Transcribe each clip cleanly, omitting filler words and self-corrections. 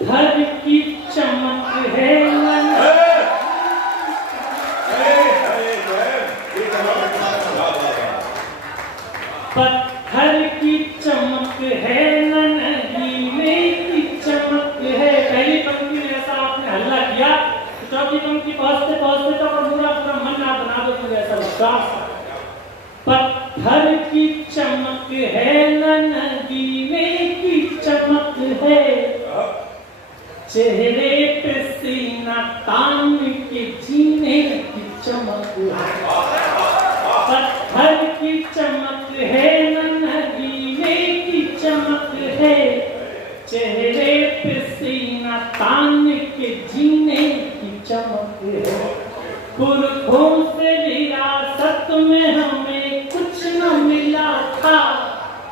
पत्थर की चमक है पत्थर की चमक है नगीने की चमक है। पहली पंक्ति में ऐसा आपने हल्ला किया, चौथी पंक्ति पहुंचते पहुंचते तो पूरा पूरा मन आप बना दो मुझे ऐसा विश्वास। पत्थर की चमक है नगीने की चमक है, चेहरे पे सीना तान के जीने की चमक है। पत्थर की चमक है नगीने की चमक है, चेहरे पे सीना तान के जीने की चमक है। पुरखों से विरासत में हमें कुछ न मिला था,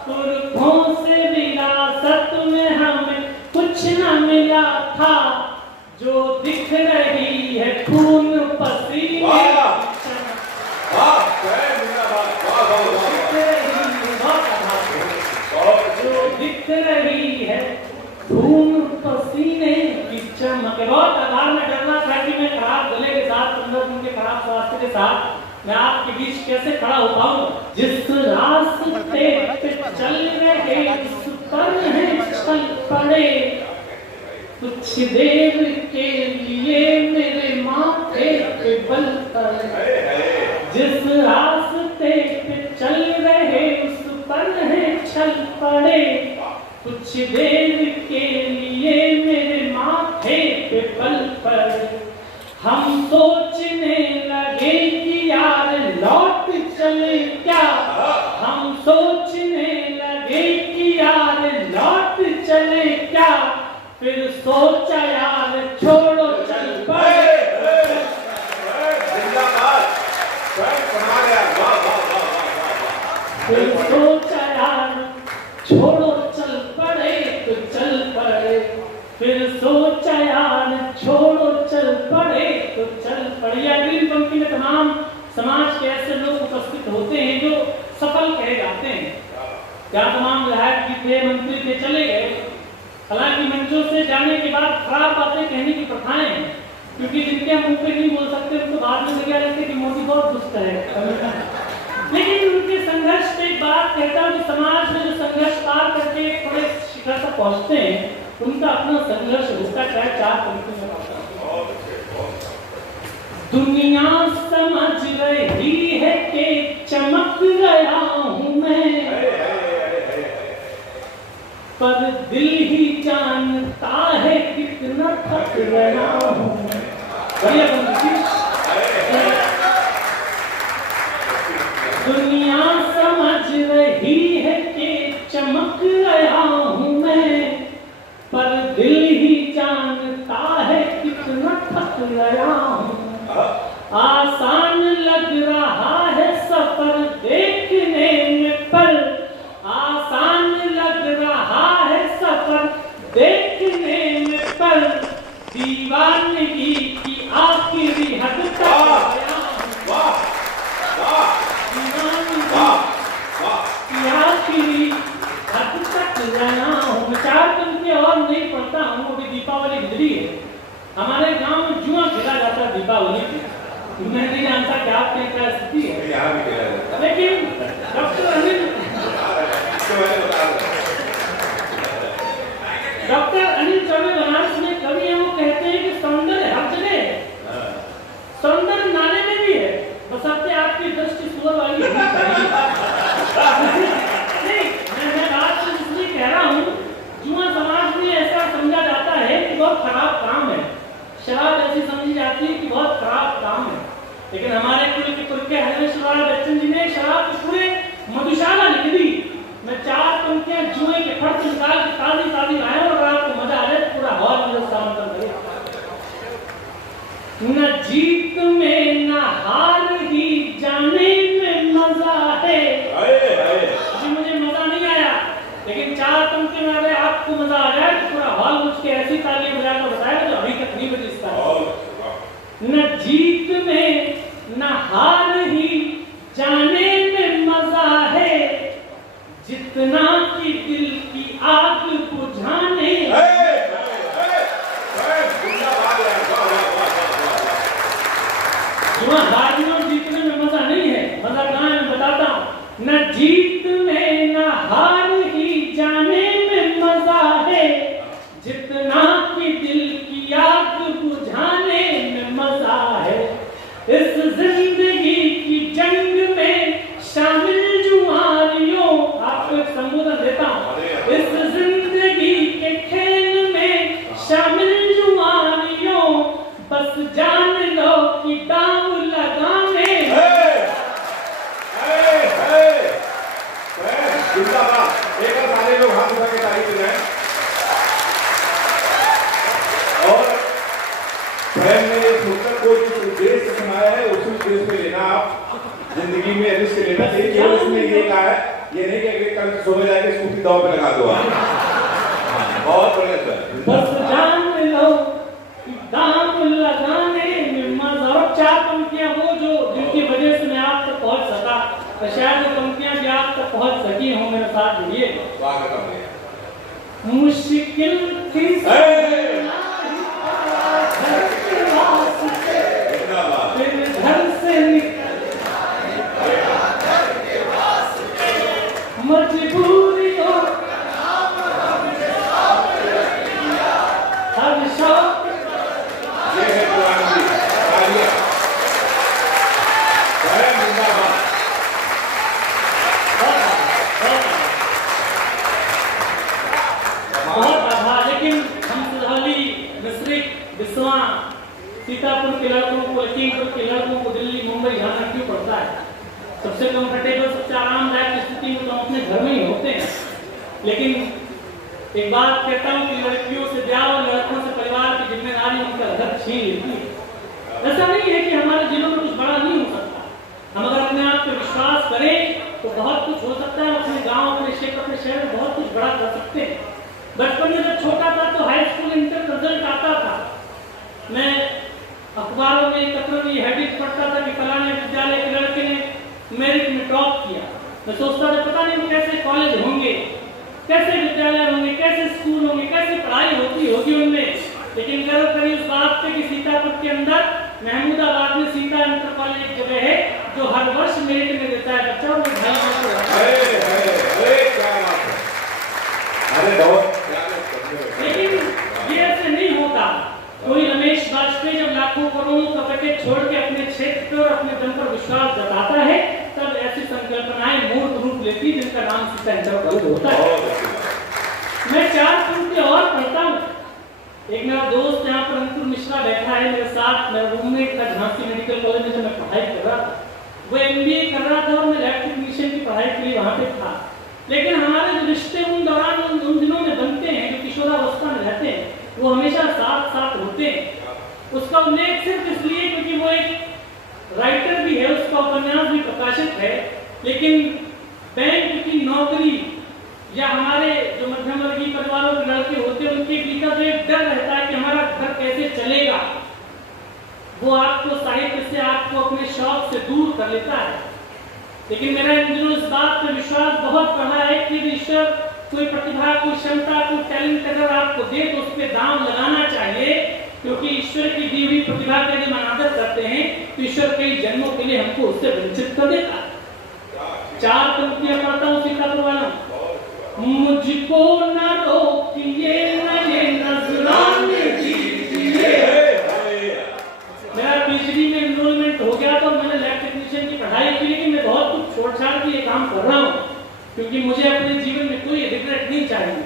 पुरखों से विरासत में हमें कुछ न मिला था, जो दिख रही है खून पसीने जो दिख रही है खून पसीने की चमक। बहुत आधार में डरना था कि मैं खराब गले के साथ 15 दिन के खराब स्वास्थ्य के साथ मैं आपके बीच कैसे खड़ा हो पाऊं। जिस रास्ते पे चल रहे उस पर है चल पड़े, कुछ देर के लिए मेरे माथे पे बल पड़े। जिस रास्ते पे चल रहे उस पर है चल पड़े, कुछ देर के लिए मेरे माथे पे बल पड़े। हम सोचने लगे कि यार लौट चले क्या, हम सोचने लगे कि यार लौट चले क्या, फिर सोचा यार छोड़ो चल पड़े। फिर सोचा यार छोड़ो चल पड़े तो चल पड़े, फिर सोचा यार छोड़ो चल पड़े तो चल पड़े। अगली पंक्ति में तमाम समाज के ऐसे लोग उपस्थित होते हैं जो सफल कहे जाते हैं। जहाँ तमाम विधायक भी थे, मंत्री थे, चले गए। हालांकि मंचों से जाने के बाद खराब बातें कहने की प्रथाएं हैं, क्योंकि जिनके मुंह पे नहीं बोल सकते उनको बाद में लगा रहते कि मोदी बहुत दुष्ट है। लेकिन उनके संघर्ष पे एक बात कहता हूँ कि समाज में जो संघर्ष पार करके थोड़े शिखर तक पहुंचते हैं, उनका अपना संघर्ष होता है। 4 पंक्ति में दुनिया समझ रही है कि चमक गया हूँ मैं, पर दिल ही जानता है कितना थक गया हूँ। बढ़िया पंक्ति। दुनिया समझ रही है कि चमक गया हूँ मैं, पर दिल ही जानता है कितना थक गया हूँ। आसान लग रहा है सफर देखने में पल, आसान लग रहा है सफर देखने में पल, दीवानगी की आखिरी हद तक गया हूँ। 4 पंक्तियां और नहीं पढ़ता हूँ। अभी दीपावली गुजरी है, हमारे गांव में जुआ खेला जाता है दीपावली पे। मैं नहीं जानता कि आपके क्या स्थिति है, लेकिन डॉक्टर अनिल चौबे बनारस में कवि हैं, वो कहते हैं कि सौंदर्य हर जगह है, सौंदर्य नारे में भी है, बशर्ते आपकी दृष्टि सुअर वाली होनी चाहिए। मैं बात तो इसलिए कह रहा हूँ, जुआ समाज में ऐसा समझा जाता है कि बहुत खराब काम है, शराब ऐसी समझी जाती है कि बहुत खराब काम है। लेकिन हमारे कुल के पुरखे हरिवंश बच्चन जी ने शराब के पूरे मधुशाला लिख दी। मैं 4 पंक्तियां जुए के फर्श निकाल के ताजी ताजी लाया और आपको मजा आ जाए, पूरा हॉल मुझे सामने करे। न जीत में न हार ही जाने में मजा है। जी मुझे मजा नहीं आया, लेकिन 4 पंक्ति में अगर आपको मजा आ जाए तो पूरा हॉल मुझ के ऐसी ताली बजाकर बताएगा जो अभी तक नहीं बजी। न जीत में न स्वयं ने इस उत्तर को जिस उद्देश्य से सुनाया है उसी उद्देश्य पे लेना आप जिंदगी में रिस्क लेना चाहिए। केवल उसने ये कहा है, ये नहीं कि कल सुबह जाके स्कूटी दाव पे लगा दो आप। बहुत बढ़िया सर। बस जान लो दाम लगाने में मजा। और 4 पंक्तियां वो जो जिनकी वजह से मैं आप तक पहुंच सका, तो शायद वो पंक्तियां भी आप तक पहुंच सकी हो। मेरे साथ जुड़िए। मुश्किल थी घर से मजबूरी हो हर शौक। ये है कुरान की तालियां। स्वयं जिंदाबाद। बहुत आभार। लेकिन हम सुधाली डिस्ट्रिक्ट बिस्वा सीतापुर के लड़कों को, लखीमपुर के लड़कों को दिल्ली मुंबई जाना क्यों पड़ता है? सबसे कंफर्टेबल, सबसे आरामदायक स्थिति में तो हम अपने घर में ही होते हैं। लेकिन एक बात कहता हूँ कि लड़कियों से ब्याह और लड़कों से परिवार की जिम्मेदारी उनका घर छीन लेती है। ऐसा नहीं है कि हमारे जिलों में कुछ बड़ा नहीं हो सकता। हम अगर अपने आप पे विश्वास करें तो बहुत कुछ हो सकता है। अपने गाँव, अपने क्षेत्र, अपने शहर में बहुत कुछ बड़ा कर सकते हैं। बचपन में जब छोटा था तो हाई स्कूल इंटर रिजल्ट आता था, मैं अखबारों में पत्रों में हेडिंग पढ़ता था कि फलाने विद्यालय के लड़के ने मेरिट में टॉप किया। मैं सोचता था पता नहीं कैसे कॉलेज होंगे, कैसे विद्यालय होंगे, कैसे स्कूल होंगे, कैसे पढ़ाई होगी उनमें। लेकिन गर्व करी उस बात पे कि सीतापुर के अंदर महमूदाबाद में सीता इंटर कॉलेज एक जगह है जो हर वर्ष मेरिट में देता है बच्चा। और लेकिन ये ऐसे नहीं होता। कोई रमेश वाजपेयी जब लाखों करोड़ों का पैकेज छोड़ के अपने क्षेत्र और अपने दम पर विश्वास जताता है, तब ऐसी संकल्पनाएं मूर्त रूप लेती जिनका नाम सीता इंटर कॉलेज होता है। मैं 4 पंक्ति और पढ़ता हूँ। एक मेरा दोस्त यहाँ पर अंकुर मिश्रा बैठा है मेरे साथ, मेरा रूममेट था झांसी मेडिकल कॉलेज में जब मैं पढ़ाई कर रहा था। वो MBA कर रहा था और मैं लैब टेक्नीशियन की पढ़ाई के लिए वहाँ पे था। लेकिन हमारे जो रिश्ते उन दौरान उन दिनों में बनते हैं, जो किशोरावस्था में रहते हैं, वो हमेशा साथ साथ होते हैं। उसका उल्लेख सिर्फ इसलिए क्योंकि वो एक राइटर भी है, उसका उपन्यास भी प्रकाशित है। लेकिन बैंक की नौकरी या हमारे जो मध्यम वर्गीय परिवारों के लड़के होते हैं, उनके भीतर जो एक डर रहता है कि हमारा घर कैसे चलेगा, वो आपको साहित्य से, आपको अपने शौक से दूर कर लेता है। लेकिन मेरा इन दिनों इस बात पे विश्वास बहुत बढ़ा है कि ईश्वर कोई प्रतिभा, कोई क्षमता, कोई टैलेंट अगर आपको दे तो उस पर दाम लगाना चाहिए। क्योंकि ईश्वर की दी हुई प्रतिभा का यदि हम अनादर करते हैं तो ईश्वर कई जन्मों के लिए हमको उससे वंचित कर देता है। 4 पंक्तियां पढ़ता हूँ सीतापुर वालों। मुझको न रोकिए नए नजराने दीजिए। मेरा PhD में एनरोलमेंट हो गया तो मैंने लैब टेक्नीशियन की पढ़ाई की, लेकिन मैं बहुत कुछ छोड़ छाड़ के ये काम कर रहा हूँ क्योंकि मुझे अपने जीवन में कोई रिग्रेट नहीं चाहिए।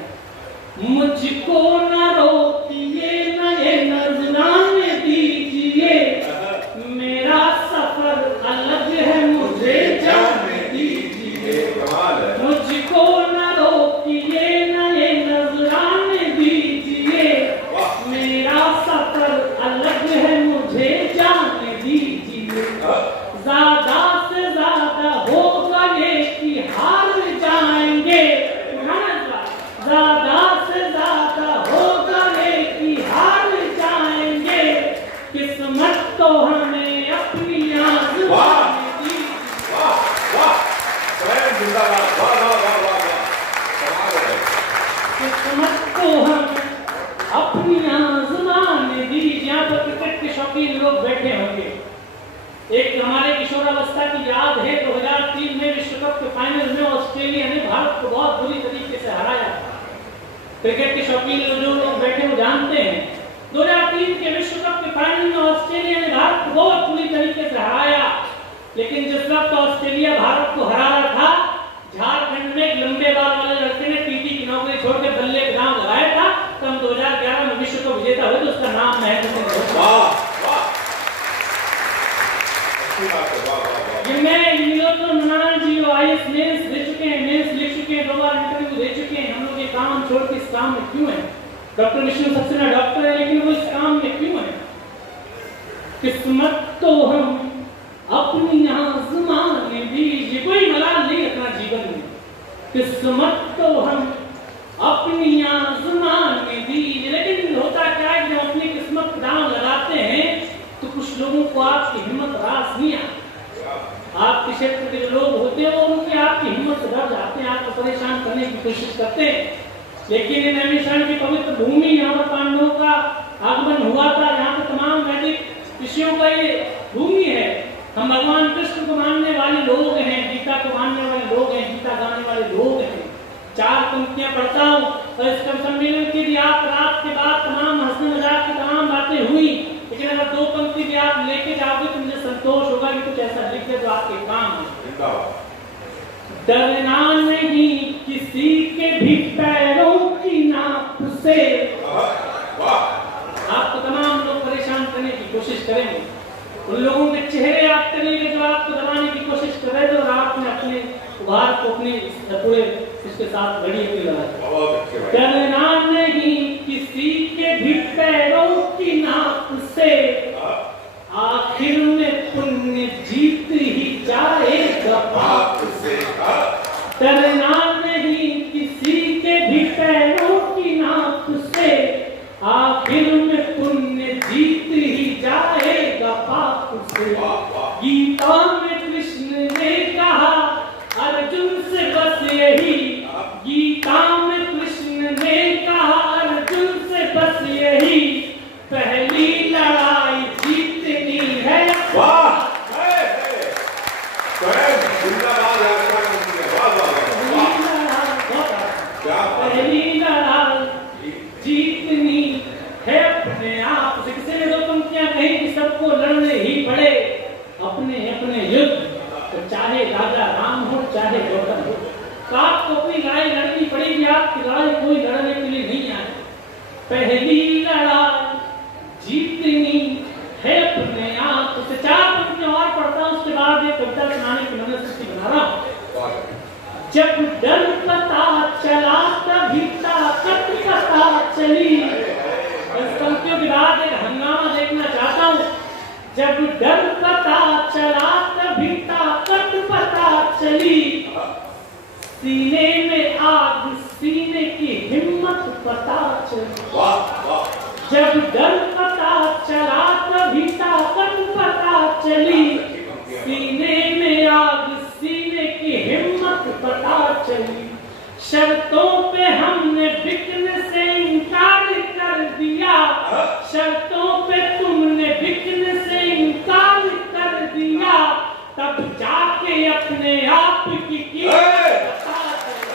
मुझको न रोकिए नए नजराने दीजिए, मेरा सफर अलग है मुझे जाने दीजिए। मुझको न रोकिए नए नजराने दीजिए, मेरा सफर अलग है मुझे जाने दीजिए। ज्यादा से ज्यादा होगा ये कि हार जाएंगे, ज्यादा से ज्यादा होगा ये कि हार जाएंगे। किस्मत तो हमें अपनी आज़माने दी। किस्मत को हम अपनी आज़माने दी। यहाँ पर क्रिकेट के शौकीन लोग बैठे होंगे। एक हमारे किशोरावस्था की याद है, 2003 में विश्व कप के फाइनल में ऑस्ट्रेलिया ने भारत को बहुत बुरी तरीके से हराया था। क्रिकेट के शौकीन जो लोग बैठे वो जानते हैं 2003 के विश्व कप के फाइनल में ऑस्ट्रेलिया ने भारत को बहुत बुरी तरीके से हराया। लेकिन जिस वक्त ऑस्ट्रेलिया भारत को हरा रहा था, झारखंड में एक लंबे बाल वाले लड़के ने टीटी की नौकरी छोड़कर बल्ले का नाम लगाया था। तो हम 2011 में विश्व कप विजेता हुए तो उसका नाम महेंद्र सिंह धोनी। मैं IAS मेंस दे चुके हैं, मेंस लिख चुके हैं, 2 बार इंटरव्यू दे चुके हैं। हम लोग ये काम छोड़ के इस काम में क्यों हैं? डॉक्टर विष्णु सक्सेना डॉक्टर है, लेकिन वो इस काम में क्यों है? किस्मत तो हम अपनी आजमाने दीजिए। कोई मलाल नहीं रखना जीवन में। किस्मत तो हम अपनी आजमाने दीजिए। लेकिन होता क्या है, जब अपनी किस्मत दांव लगाते हैं तो कुछ लोगों को आपकी हिम्मत रास नहीं आती। आपके क्षेत्र के जो लोग होते हैं वो उनकी आपकी हिम्मत से डर जाते हैं, आपको परेशान करने की कोशिश करते हैं। लेकिन इन नैमिषारण्य की पवित्र भूमि, यहाँ पर पांडवों का आगमन हुआ था, यहाँ पर तमाम वैदिक ऋषियों का ये भूमि है। हम भगवान कृष्ण को मानने वाले लोग हैं, गीता को मानने वाले लोग हैं, गीता गाने वाले लोग हैं। 4 पंक्तियां पढ़ता हूँ और इस कवि सम्मेलन के लिए आप रात के बाद तमाम हंसने मजाक की तमाम बातें हुई, लेकिन अगर 2 पंक्ति भी आप लेके जाओगे तो मुझे संतोष होगा कि कुछ ऐसा लिख दे जो आपके काम है। डरना नहीं किसी के भी पैरों की नाप से। आपको तमाम लोग परेशान करने की कोशिश करेंगे, उन लोगों के चेहरे आप करेंगे जो आपको दबाने की कोशिश कर रहे थे, और आपने अपने उभार को अपने पूरे इसके साथ घड़ी अपनी लगाई। डरना नहीं किसी के भी पैरों की नाप से, आखिर में पुण्य जीत ही जाएगा पाप से। डरना नहीं किसी के भी पैरों की नाप से, आखिर में पुण्य जीत ही जाएगा पाप से। गीता में कृष्ण ने कहा अर्जुन से बस यही, गीता में कृष्ण ने कहा अर्जुन से बस यही, पहली लड़ाई जीतनी है। पहली लड़ाई जीतनी है अपने आप से। किसी ने 2 पंक्तियां कही कि सबको लड़ने ही पड़े अपने अपने युद्ध, तो चाहे राजा राम हो चाहे गौतम हो, तो आपको अपनी लड़ाई लड़नी पड़ेगी। आपकी लड़ाई कोई लड़ने के लिए नहीं आए। पहली लड़ाई जीतनी है अपने आप से। 4 पंक्तियां और पढ़ता हूं, उसके बाद एक कविता सुनाने की मनस्थिति बना रहा हूं। जब डर पता चला तभी ताकत पता चली। इस पंक्तियों के बाद एक हंगामा देखना चाहता हूं। जब डर पता चला तभी ताकत पता चली, सीने में आग सीने की हिम्मत पता चली। जब डर पता चला तभी ताकत पता चली, सीने में आग सीने की हिम्मत पता चली। शर्तों पे हमने बिकने से इनकार कर दिया, शर्तों पे तुमने बिकने से इनकार कर दिया, तब जाके अपने आप की कीमत पता चली।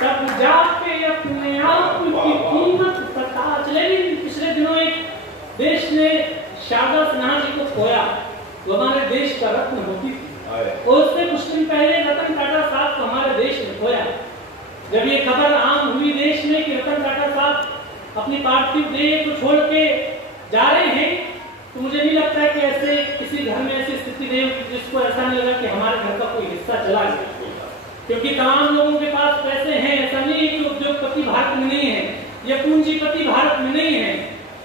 तब जाके अपने आप की कीमत पता चले। पिछले दिनों एक देश ने शारदा सिन्हा जी को खोया, वो हमारे देश का रत्न होती थी, और उससे कुछ दिन पहले रतन टाटा साहब को हमारे देश ने खोया। जब ये खबर आम हुई देश में कि रतन टाटा साहब अपनी पार्थिव देह को छोड़ के जा रहे हैं, तो मुझे नहीं लगता है कि ऐसे किसी घर में ऐसी स्थिति रही जिसको ऐसा नहीं लगा कि हमारे घर का कोई हिस्सा चला गया। क्योंकि तमाम लोगों के पास पैसे हैं, ऐसा नहीं है कि उद्योगपति भारत में नहीं है या पूंजीपति भारत में नहीं है,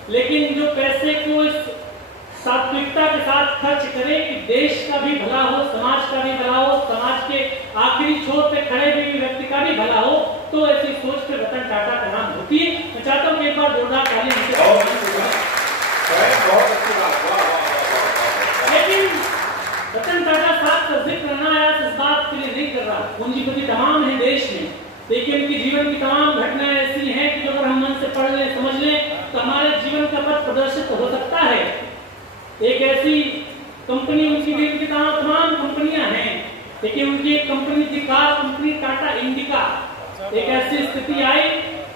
लेकिन जो पैसे को इस सात्विकता के साथ खर्च करे कि देश का भी भला हो, समाज का भी भला हो, समाज के आखिरी छोर पे खड़े हुए व्यक्ति का भी भला हो, तो ऐसी सोच पे रतन टाटा का नाम होती है। मैं चाहता हूँ कि एक बार जोरदार ताली। लेकिन रतन टाटा साहब का जिक्र अनायास इस बात के लिए नहीं कर रहा। पूंजीपति तमाम है देश में, लेकिन उनकी जीवन की तमाम घटनाएं ऐसी हैं कि अगर हम मन से पढ़ लें, समझ लें, तो हमारे जीवन का पथ प्रदर्शित हो सकता है। एक ऐसी कंपनी, उनकी भी उनकी तमाम कंपनियां हैं, लेकिन उनकी एक कंपनी थी कार कंपनी टाटा इंडिका। एक ऐसी स्थिति आई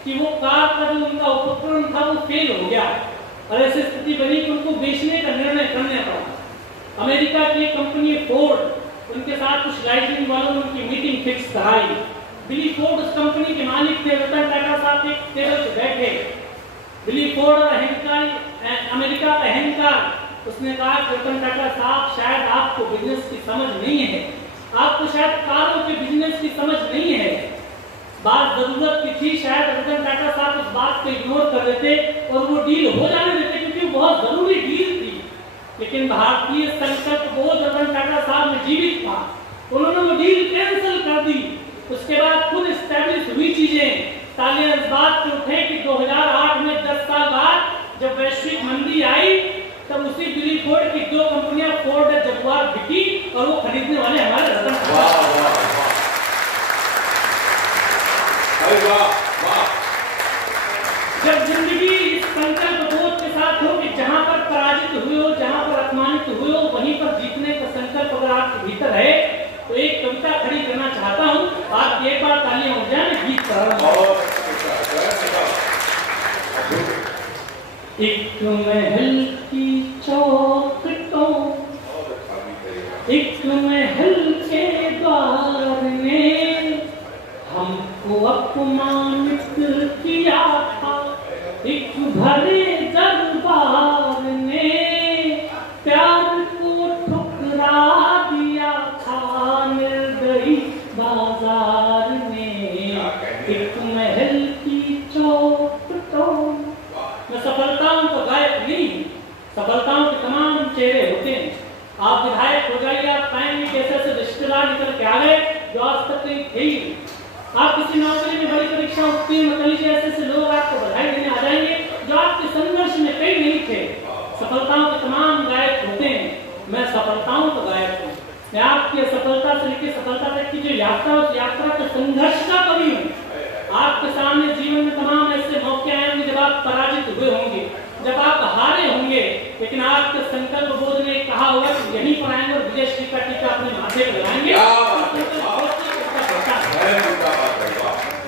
कि वो कार का जो उनका उपकरण था वो फेल हो गया, और ऐसी स्थिति बनी कि उनको बेचने का निर्णय करना पड़ा। अमेरिका की एक कंपनी फोर्ड, उनके साथ कुछ लाइटनिंग वालों ने उनकी मीटिंग फिक्स कराई। बिली फोर्ड उस कंपनी के मालिक थे। रतन टाटा साहब एक टेबल पे बैठे। बिली फोर्ड और अहंकार, अमेरिका का अहंकार, उसने कहा रतन टाटा साहब शायद आपको बिजनेस की समझ नहीं है, आपको शायद कारों के बिजनेस की समझ नहीं है, बात जरूरत की थी, शायद रतन टाटा साहब उस बात को इग्नोर कर देते और वो डील हो जाने देते, क्योंकि वो बहुत जरूरी डील थी। लेकिन भारतीय संकल्प बोध रतन टाटा साहब में जीवित था, उन्होंने वो डील कैंसिल कर दी। उसके बाद खुद स्टैब्लिश हुई चीजें। तालियां इस बात पे उठे कि 2008 में 10 साल बाद जब वैश्विक मंदी आई, तब उसी दिल्ली फोर्ड की 2 कंपनियां फोर्ड और जगुआर बिकी और वो खरीदने वाले हमारे रतन टाटा। जब जिंदगी इस संकल्प बोध के साथ हो कि जहां पर पराजित हुए हो, जहां पर अपमानित हुए हो, वहीं पर जीतने का संकल्प अगर आपके भीतर है, तो एक कविता खड़ी करना चाहता हूं। आप एक बार तालियां हो जाए, गीत कर एक महल की चौखटों, एक महल के द्वार ने हमको अपमानित किया था, एक भरे दरबार ने प्यार को ठुकरा दिया था, निर्दयी बाजार ने एक महल की चौखटों। मैं सफलताओं का गायक नहीं, सफलताओं के तमाम चेहरे होते हैं। आप विधायक हो जाइए, आप पाएंगे कैसे ऐसे रिश्तेदार निकल के आ गए जो आज तक कहीं थे ही। आप किसी नौकरी में बड़ी परीक्षा उत्तीर्ण कर लीजिए, ऐसे लोग आपको बधाई देने आ जाएंगे जो आपके संघर्ष में कई नहीं थे। सफलताओं के तमाम गायक होते हैं, मैं सफलताओं का गायक हूँ। मैं आपकी असफलता से लेकर सफलता तक की जो यात्रा, उस यात्रा का संघर्ष का कवि हूँ। आपके सामने जीवन में तमाम ऐसे मौके आए होंगे जब आप पराजित हुए होंगे, जब आप हारे होंगे, लेकिन आपके संकल्प बोध ने कहा होगा कि यहीं पर आएंगे और विजय श्री का टीका अपने माथे पर लगाएंगे।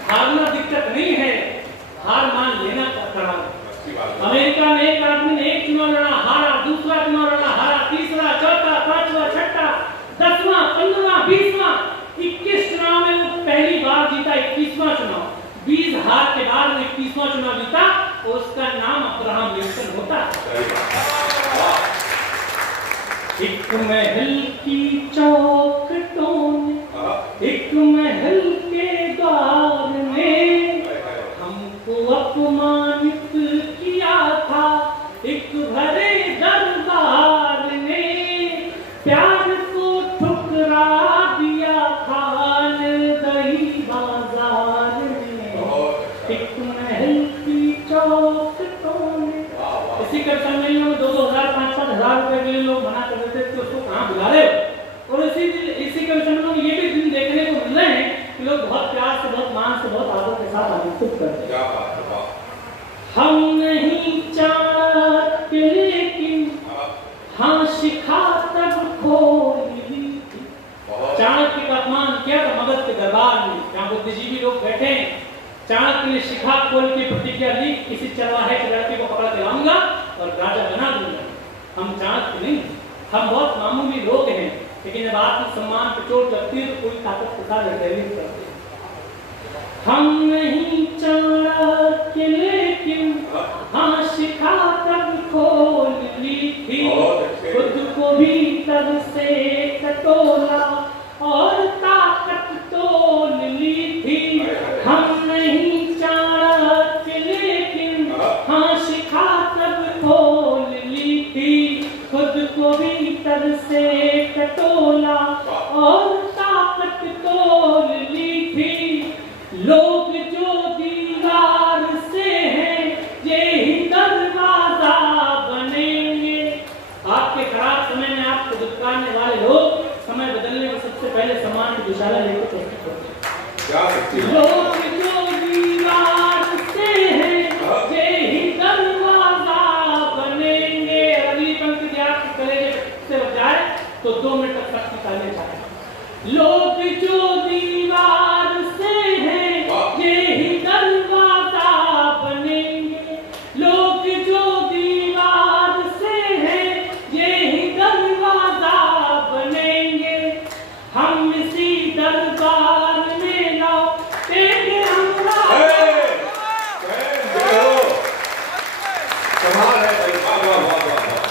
हारना दिक्कत नहीं है, हार मान लेना कड़ा। अमेरिका में एक आदमी ने एक चुनाव लड़ा, हारा, दूसरा चुनाव लड़ा, हारा, तीसरा, चौथा, पांचवा, छठा, 10वां, 15वां, 20वां, 21 चुनाव में वो पहली बार जीता। 21वां चुनाव, 20 हार के बाद 21वां चुनाव जीता, उसका नाम अब्राहम लिंकन होता। एक महल की चौखटों ने, एक महल के द्वार ने हमको अपमानित किया था, एक भरे दरबार ने प्यार को ठुकरा दिया था, निर्दयी बाजार ने एक महल की चौखटों ने। इसी कर सम्मेलन में 2-2,000, 5-5,000 रुपए के लिए लोग मना कर देते थे, उसको कहाँ बुला रहे हो। और इसी के सम्मेलन में ये भी दिन देखने को मिल रहे हैं कि लोग बहुत प्यार से, बहुत मान से, बहुत आदर के साथ आमंत्रित करते हैं। हम नहीं चाहते लेकिन हाँ शिखा तब खोल ली थी। चाणक्य का अपमान किया था मगध के दरबार में, जहाँ बुद्धिजीवी लोग बैठे हैं। चाणक्य ने शिखा खोल के प्रतिज्ञा ली, किसी चरवाहे के लड़के को पकड़ के लाऊंगा और राजा बना दूंगा। हम चाणक्य नहीं, हम बहुत मामूली लोग हैं, लेकिन जब आत्मसम्मान पर चोट लगती है तो कोई ताकत के साथ रिटेलिएट करते हैं। हम नहीं चाणक्य लेकिन हाँ शिखा तब खोल ली थी, खुद को भीतर से टटोला और ताकत तोल ली थी। हम नहीं चाणक्य लेकिन हाँ शिखा तब खोल ली थी, खुद को भीतर से टटोला और ताकत तोल ली थी। लोग जो दीवार से हैं यही दरवाजा बनेंगे। आपके खराब समय में आपको दुत्कारने वाले लोग समय बदलने में सबसे पहले सम्मान की दुशाला लेकर प्रस्तुत होते हैं। लोग जो दीवार से हैं यही दरवाजा बनेंगे। अगली पंक्ति आपके कलेजे से बच जाए तो 2 मिनट तक सख्त तालियां चाहिए। लोग जो दीवार से हैं यही दरवाजा बनेंगे। लोग जो दीवार से हैं यही दरवाजा बनेंगे। हम इसी दरबार में लौटेंगे हमरा।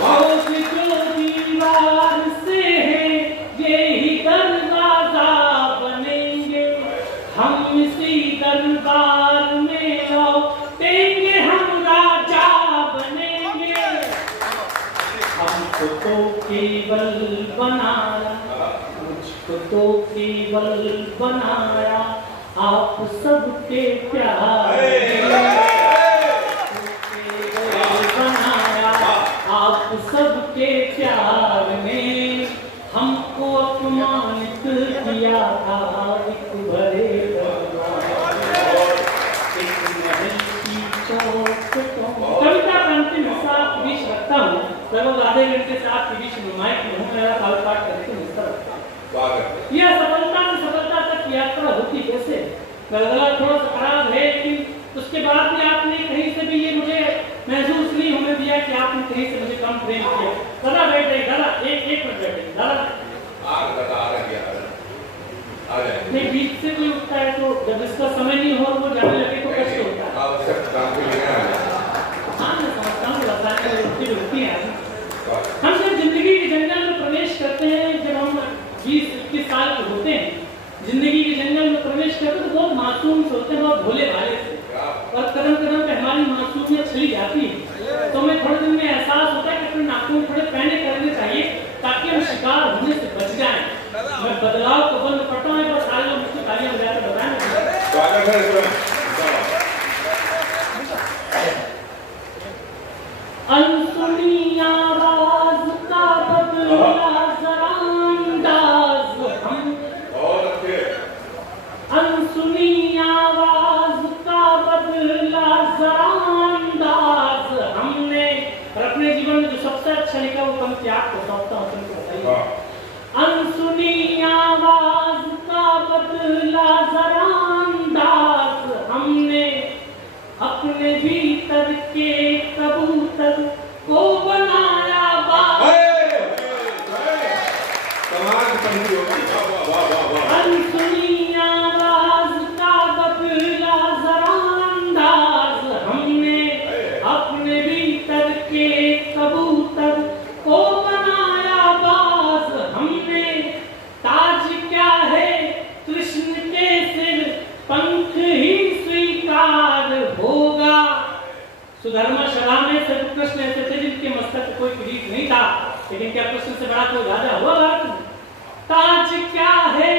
लोग जो दीवार से हैं यही दरवाजा तो केवल बनाया आप सबके प्यार बनाया आप सबके प्यार ने हमको अपमानित किया था एक भरे कविता का अंतिम हिस्सा आपके बीच रखता हूँ। लगभग आधे घंटे से आपके बीच नुमाइश में हूँ, मेरा काल पाठ करके हिस्सा रखता हूँ। यह सफलता से सफलता तक यात्रा होती कैसे? गलगला थोड़ा सा खराब है, लेकिन उसके बाद भी आपने कहीं से भी ये मुझे महसूस नहीं होने दिया कि आपने कहीं से मुझे कम प्रेम किया। दादा बैठ जाइए, दादा एक मिनट बैठे दादा। नहीं, बीच से कोई उठता है तो जब इसका समय नहीं हो वो जाने लगे तो कष्ट होता है। हाँ, मैं समझता हूँ, बताने में रुकती है। हम जब जिंदगी के जंगल में प्रवेश करते हैं, जब हम 20-21 साल के होते हैं, जिंदगी के जंगल में प्रवेश करते हैं तो बहुत मासूम से होते हैं, बहुत भोले भाले से, और कदम कदम पे हमारी मासूमियत चली जाती है। तो हमें थोड़े दिन में एहसास होता है कि अपने नाखून थोड़े पहने करने चाहिए ताकि हम शिकार होने से बच जाएं। मैं बदलाव को बंद करता हूँ, एक बार सारे लोग मुझे तालियां बजाकर बताएं। अनसुनी आवाज का बदला जरा अंदाज हम, अनसुनी आवाज का बदला जरा अंदाज हमने। और अपने जीवन में जो सबसे अच्छा लिखा वो पंक्ति आपको सौंपता हूँ, तुमको बताइए। अनसुनी आवाज का बदला जरा अंदाज हमने, अपने भीतर के कबूतर को बनाया अनसुनी आवाज का बदला जरा अंदाज हमने, अपने भीतर के कबूतर को बनाया बाज हमने। ताज क्या है कृष्ण के सिर, पंख ही स्वीकार होगा। सुधर्मा शराब में सब कृष्ण ऐसे थे जिनके मस्तक पे कोई किरीट नहीं था, लेकिन क्या कृष्ण से बड़ा कोई राजा हुआ भारत में? ताज क्या है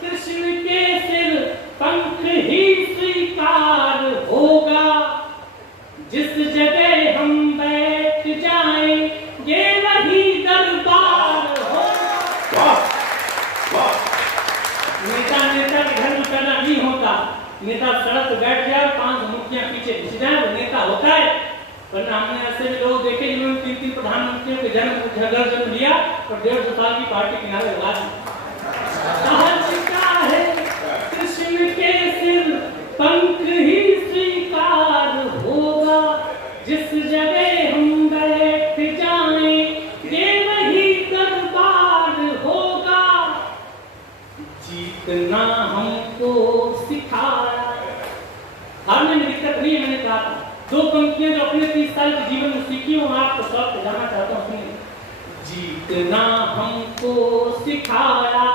कृष्ण के सिर, पंख ही स्वीकार होगा। जिस जगह हम बैठ जाएंगे वही दरबार होगा। नेता नेता के घर में पैदा नहीं होता। नेता सड़क पर बैठ जाए, 5 मुखिया पीछे घुस जाए, वो नेता होता है। वरना हमने ऐसे भी लोग देखे जिन्होंने 3-3 प्रधानमंत्रियों के जन्म लिया और 150 साल की पार्टी किनारे लगा दी। ताज क्या है कृष्ण के सिर, पंख ही स्वीकार होगा। जिस जगह हम बैठ जाएंगे वही दरबार होगा। जीतना हमको सिखाया, हारने में दिक्कत नहीं है, मैंने कहा था। 2 पंक्तियां जो अपने 30 साल के जीवन में सीखी हूँ, आपको सब जाना चाहता हूँ। जीतना हमको सिखाया,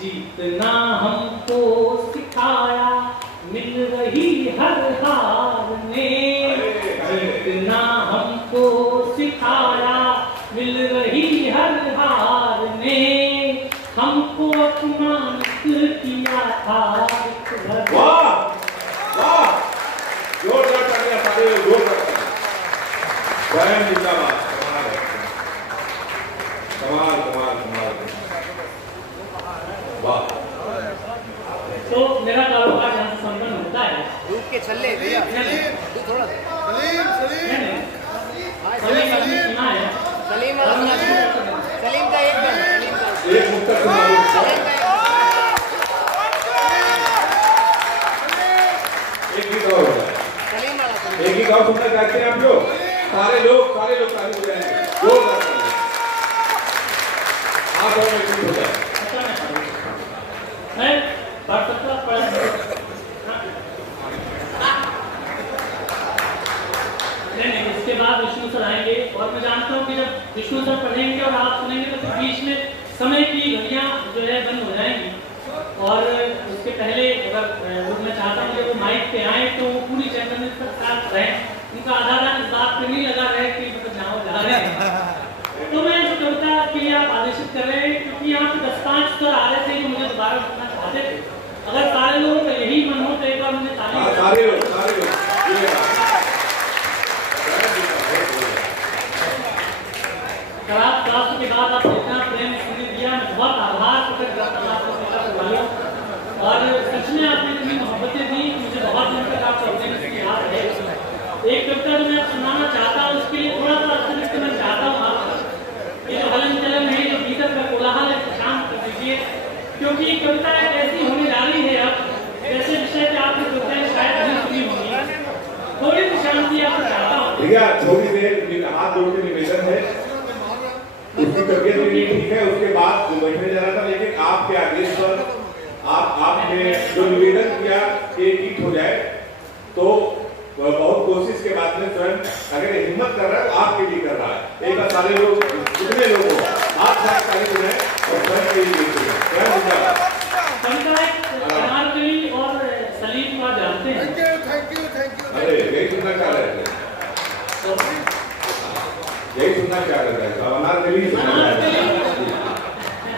जीतना हमको सिखाया, मिल रही हर हार ने। जीतना हमको सिखाया, मिल रही हर हार ने। हमको अपमानित किया था। वाह वाह, जोरदार तालियां, सारे लोग जोरदार तालियां। स्वयं जिंदाबाद। कमाल कमाल कमाल कमाल, वाह। तो मेरा कारोबार यहाँ से संपन्न होता है। रूप के छल्ले भैया, थोड़ा सलीम का एक मुक्तक एक गीत और होता है, एक गीत और सुनना चाहते हैं आप लोग? सारे लोग ताली बजाएंगे, जोरदार ताली। हाथ और एक गीत होता है। मैं पढ़ सकता नहीं, इसके बाद विष्णु सर आएंगे। और मैं जानता हूँ कि जब विष्णु सर पढ़ेंगे और आप सुनेंगे तो फिर बीच में समय की घड़ियाँ जो है बंद हो जाएंगी। और उसके पहले अगर मैं चाहता हूँ कि वो माइक पे आए तो वो पूरी चैनल तक साथ रहें। उनका आधार इस बात पे नहीं लगा रहे कि मतलब जहाँ जा रहे हैं। तो मैं जो कविता के लिए आप आदेशित कर रहे हैं, क्योंकि यहाँ पे 10-5 स्तर आ रहे थे जो क्योंकि कविता एक ऐसी होने जा रही है अब जैसे विषय पे आपने कविताएं शायद नहीं सुनी होंगी, थोड़ी सी शांति आपको चाहता हूँ। भैया थोड़ी देर हाथ जोड़ के निवेदन है, उसकी तबियत भी नहीं ठीक है, उसके बाद जो बैठने जा रहा था, लेकिन आपके आदेश पर आपने जो निवेदन किया कि गीत हो जाए, तो बहुत कोशिश के बाद में स्वयं अगर हिम्मत कर रहा है तो आपके लिए कर रहा है। एक बार सारे लोग कितने लोग हो आप सारे तारीफ सुनाए और स्वयं के लिए स्वयं अनारकली और सलीम को जानते हैं। अरे यही सुनना चाह रहे थे, यही सुनना चाह रहे थे, अब अनारकली सुनना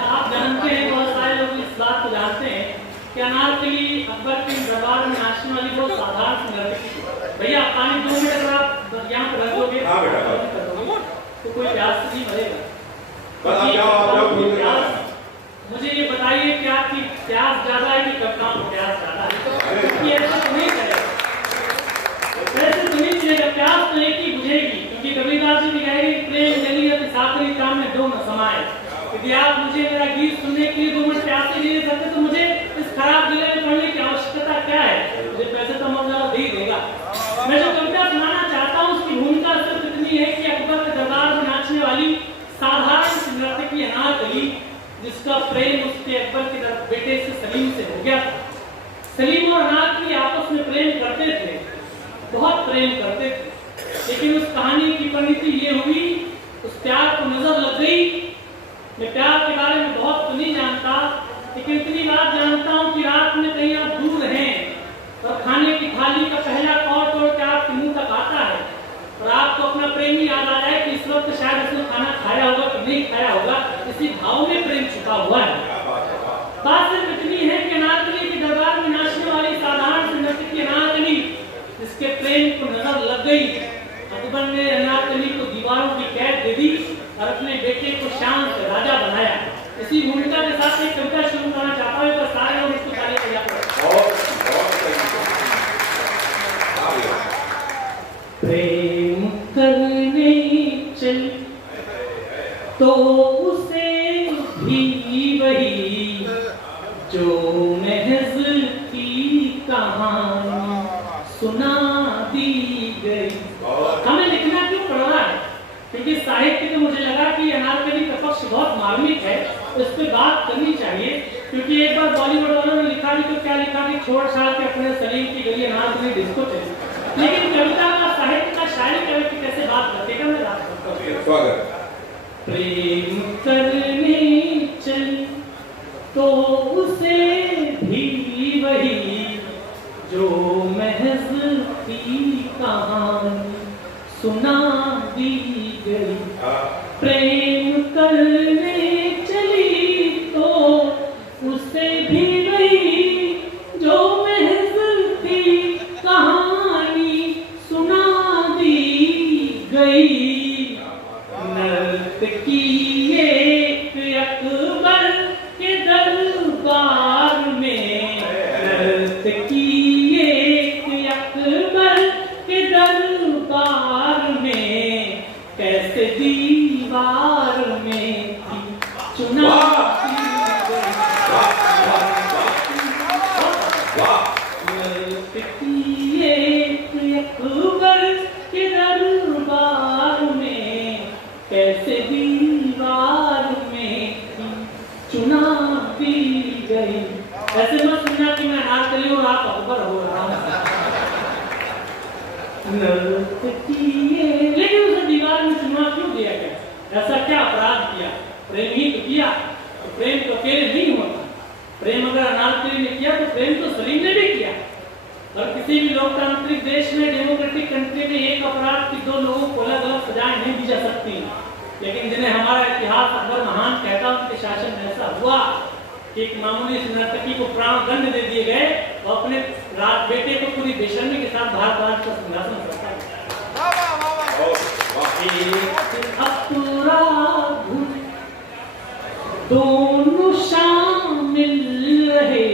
आप जानते हैं, बहुत सारे लोग इस बात को जानते हैं कि अनारकली अकबर के दरबार में नाचने वाली बहुत साधारण सी लड़की थी। भैया पानी 2 मिनट अगर आप यहाँ पर रख दोगे तो कोई प्यास नहीं मरेगा। मुझे ये बताइए कि आपकी प्यास ज्यादा है कि कविताओं को प्यास ज्यादा है? ऐसा तो नहीं करेगा, वैसे तो नहीं चलेगा। प्यास तो एक ही बुझेगी, क्योंकि कबीरदास जी भी कहेंगे प्रेम जलियत साकरी काम में 2 न समाये। यदि आप मुझे मेरा गीत सुनने के लिए 2 मिनट प्यासे नहीं दे सकते तो मुझे इस खराब जिले में पढ़ने की आवश्यकता क्या है? मुझे पैसे तो मौला दे ही देगा। मैं जो कविता सुनाना चाहता हूँ उसकी भूमिका सिर्फ इतनी है कि अकबर के दरबार में नाचने वाली साधारण नर्तकी अनारकली, जिसका प्रेम उसके अकबर के बेटे से सलीम से हो गया। सलीम और अनारकली आपस में प्रेम करते थे, बहुत प्रेम करते थे, लेकिन उस कहानी की परिणति ये हुई, उस प्यार को नजर लग गई। मैं प्यार के बारे में बहुत तो नहीं जानता, लेकिन इतनी बात जानता हूँ कि रात में कहीं आप दूर हैं और खाने की थाली का पहला कौर तोड़ के आपके मुंह तक आता है और आपको अपना प्रेमी याद आ जाए कि इस वक्त शायद उसने खाना खाया होगा कि नहीं खाया होगा, इसी भाव में प्रेम छुपा हुआ है। बात सिर्फ इतनी है कि अनारकली के दरबार में नाचने वाली साधारण सी नर्तकी अनारकली, जिसके प्रेम को नजर लग गई, अकबर ने अनारकली को दीवारों की कैद दे दी और अपने बेटे को शान से राजा बनाया। इसी भूमिका के साथ एक कविता शुरू करना चाहता हूँ, तो सारे लोग इसको तालियां बजाकर। प्रेम करने चल तो उसे भी वही जो महज की कहानी सुना दी गई। हमें लिखना क्यों पड़ रहा है? क्योंकि साहित्य में मुझे लगा कि अनारकली का पक्ष बहुत मार्मिक है, उस पर बात करनी चाहिए। क्योंकि एक बार बॉलीवुड वालों ने लिखा भी तो क्या लिखा कि छोड़ छाड़ के अपने सलीम की गली अनारकली डिस्को चली, लेकिन कविता का साहित्य का शायरी का व्यक्ति कैसे बात करते हैं? मैं बात करता हूँ। प्रेम करने चली तो उसे भी वही जो महज की कहानी सुना दी गई। प्रेम करने चली तो उसे भी वही जो महज की कहानी सुना दी गई। नर्तकी एक अकबर के दरबार में, नर्तकी एक अकबर के दरबार में, कैसे दीवार में थी चुना नर्तकी एक अकबर के दरबार में, कैसे दीवार में थी चुना दी गई। ऐसे मत सुनना कि मैं अनारकली और आप अकबर हो रहा हूँ। लेकिन उसे दीवार में चुना क्यों दिया गया? ऐसा क्या अपराध किया? प्रेम ही तो किया, तो प्रेम तो अकेले नहीं होता। प्रेम अगर अनारकली ने किया तो प्रेम तो सलीम ने भी किया। और किसी भी लोकतांत्रिक देश में, डेमोक्रेटिक कंट्री में एक अपराध की 2 लोगों को अलग अलग सजाएं नहीं दी जा सकती, लेकिन जिन्हें हमारा इतिहास अकबर महान कहता, उनके शासन में ऐसा हुआ कि एक मामूली नर्तकी को प्राण दंड दे दिए गए और अपने बेटे को पूरी बेशर्मी के साथ भारत राज्य का सिंहासन सौंपा। दोनों शामिल रहे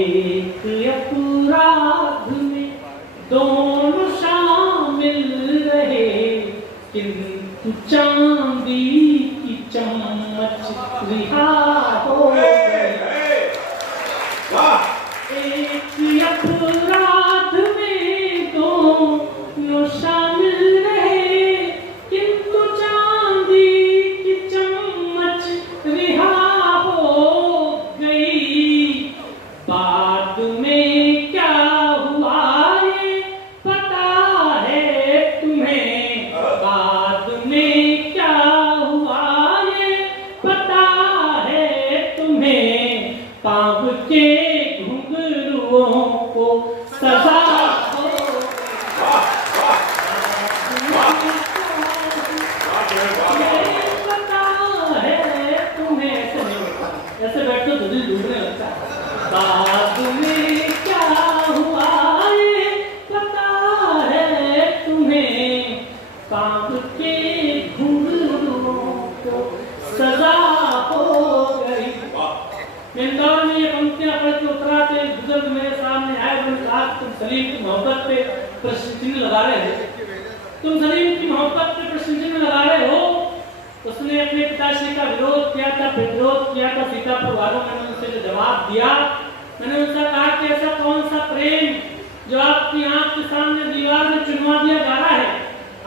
एक अपराध में, दोनों शामिल रहे, किंतु चांदी की चम्मच रिहा हो गई। पाप के घुंघरुओं को सजा हो। ये पता है तुम्हें, ऐसे बैठो तो दिल डूबने लगता है। बाद में क्या हुआ ये पता है तुम्हें, पाप के घुंघरुओं को सजा हो गई। इंदौर में ये पंक्तियां पढ़ के उतरा थे, बुजुर्ग मेरे सामने आए, उन्होंने कहा तुम सलीम की मोहब्बत पे प्रश्न चिन्ह लगा रहे हो, तुम सलीम की मोहब्बत पे प्रश्न चिन्ह लगा रहे हो। उसने अपने पिताश्री का विरोध किया था, विरोध किया था सीतापुर वालों। मैंने उनसे जो जवाब दिया, मैंने उनसे कहा कि ऐसा कौन सा प्रेम जो आपकी आंख के सामने दीवार में चुनवा दिया जा रहा है।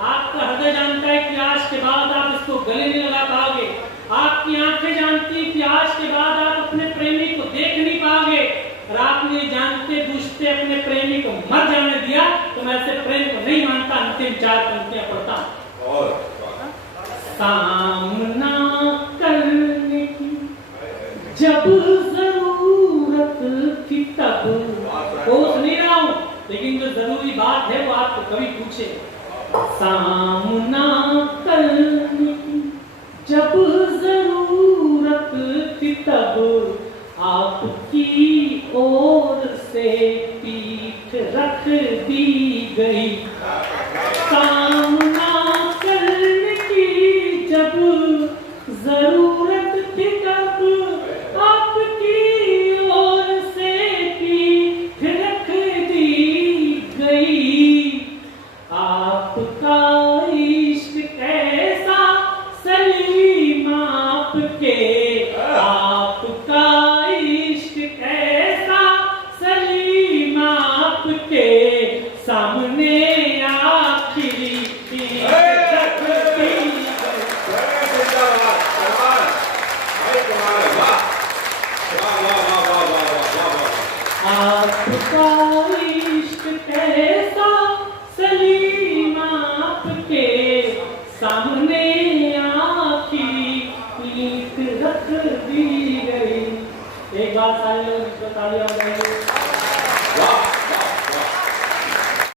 आपका हृदय जानता है कि आज के बाद आप इसको गले नहीं लगा पाओगे। आपकी आंखें जानती कि आज के बाद आप अपने प्रेमी को देख नहीं पाओगे। और आपने जानते बूझते अपने प्रेमी को मर जाने दिया, तो मैं ऐसे प्रेम को नहीं मानता। अंतिम 4 पंक्तियां पढ़ता हूं। सामना करने की जब जरूरत थी तब, वो सुन रहा हूं, लेकिन जो जरूरी बात है वो आपको कभी पूछे। सामना करने की जब जरूरत थी तब, आपकी ओर से पीठ रख दी गई। सामना करने की जब जरूरत थी तब, आपकी ओर से पीठ रख दी गई। आपका इश्क कैसा सलीम आपके, आपका इश्क कैसा सलीम आपके, सामने आखिरी पीठ रख दी। आपका इश्क कैसा सलीम आपके, सामने आखिरी पीठ रख दी गई। एक बार सारे लोग तालियां बजाएंगे।